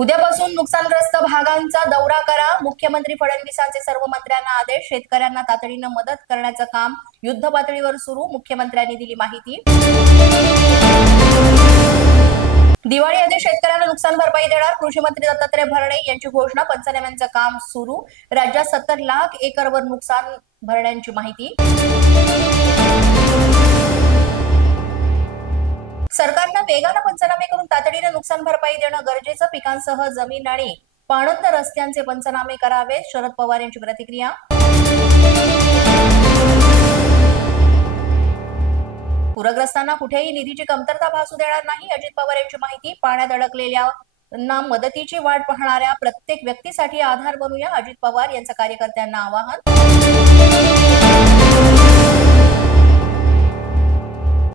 उद्यापासून नुकसानग्रस्त भागांचा दौरा करा. मुख्यमंत्री फडणवीसांचे सर्व मंत्र्यांना आदेश. शेतकऱ्यांना तातडीनं मदत करण्याचं काम युद्ध पातळीवर सुरू. मुख्यमंत्र्यांनी दिली माहिती. दिवाळी आधी शेतकऱ्यांना नुकसान भरपाई देणार. कृषी मंत्री दत्तात्रय भरणे यांची घोषणा. पंचनाम्यांचं काम सुरू. राज्यात 70 लाख एकरवर नुकसान भरण्याची माहिती. सरकारनं वेगानं पंचनामे करून तातडीनं नुकसान भरपाई देणं गरजेचं. पिकांसह जमीन आणि पाणंद रस्त्यांचे पंचनामे करावे. शरद पवार यांची प्रतिक्रिया. पूरग्रस्तांना कुठेही निधीची कमतरता भासू देणार नाही. अजित पवार यांची माहिती. पाण्यात अडकलेल्यांना मदतीची वाट पाहणाऱ्या प्रत्येक व्यक्तीसाठी आधार बनूया. अजित पवार यांचं कार्यकर्त्यांना आवाहन.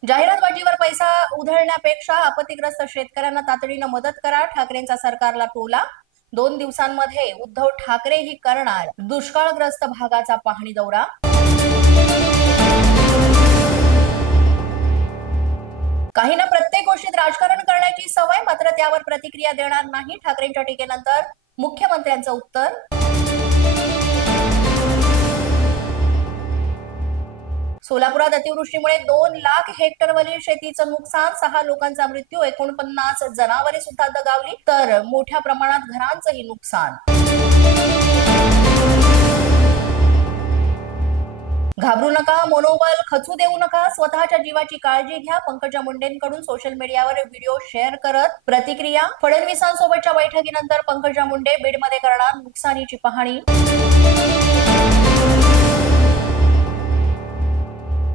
जाहिरातबाजीवर पैसा उधळण्यापेक्षा आपत्तीग्रस्त शेतकऱ्यांना तातडीनं मदत करा. ठाकरेंचा सरकारला टोला. 2 दिवसांमध्ये उद्धव ठाकरेही करणार दुष्काळग्रस्त भागाचा पाहणी दौरा. काहींना प्रत्येक गोष्टीत राजकारण करण्याची सवय, मात्र त्यावर प्रतिक्रिया देणार नाही. ठाकरेंच्या टीकेनंतर मुख्यमंत्र्यांचं उत्तर. सोलापुरात अतिवृष्टीमुळे 2 लाख हेक्टरवरील शेतीचं नुकसान. 6 लोकांचा मृत्यू. 49 जनावरे सुद्धा दगावली, तर मोठ्या प्रमाणात घरांचंही नुकसान. घाबरू नका, मनोबल खचू देऊ नका, स्वतःच्या जीवाची काळजी घ्या. पंकजा मुंडेंकडून सोशल मीडियावर व्हिडिओ शेअर करत प्रतिक्रिया. फडणवीसांसोबतच्या बैठकीनंतर पंकजा मुंडे बीडमध्ये करणार नुकसानीची पाहणी.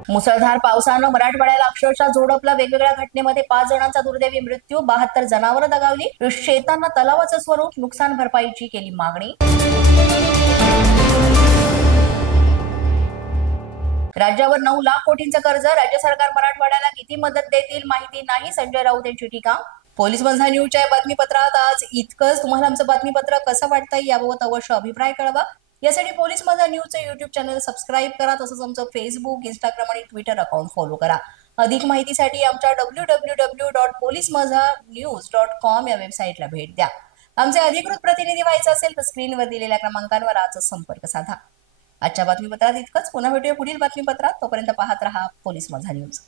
मुसळधार पावसानं मराठवाड्याला अक्षरशः झोडपलं. वेगवेगळ्या घटनेमध्ये 5 जणांचा दुर्दैवी मृत्यू. 72 जनावरं दगावली. शेतांना तलावाचं स्वरूप. नुकसान भरपाईची केली मागणी. राज्यावर 9 लाख कोटींचं कर्ज. राज्य सरकार मराठवाड्याला किती मदत देतील माहिती नाही. संजय राऊत यांची टीका. पोलीस माझा न्यूजच्या बातमीपत्रात आज इतकंच. तुम्हाला आमचं बातमीपत्र कसं वाटतंय याबाबत अवश्य अभिप्राय कळवा. यासाठी पोलीस माझा न्यूजचं युट्यूब चॅनल सबस्क्राईब करा. तसंच आमचं फेसबुक, इंस्टाग्राम आणि ट्विटर अकाउंट फॉलो करा. अधिक माहितीसाठी आमच्या www.policemazhanews.com या वेबसाईटला भेट द्या. आमचे अधिकृत प्रतिनिधी व्हायचं असेल तर स्क्रीनवर दिलेल्या क्रमांकांवर आजच संपर्क साधा. आजच्या बातमीपत्रात इतकंच. पुन्हा भेटूया पुढील बातमीपत्रात. तोपर्यंत पाहत रहा पोलीस माझा न्यूज.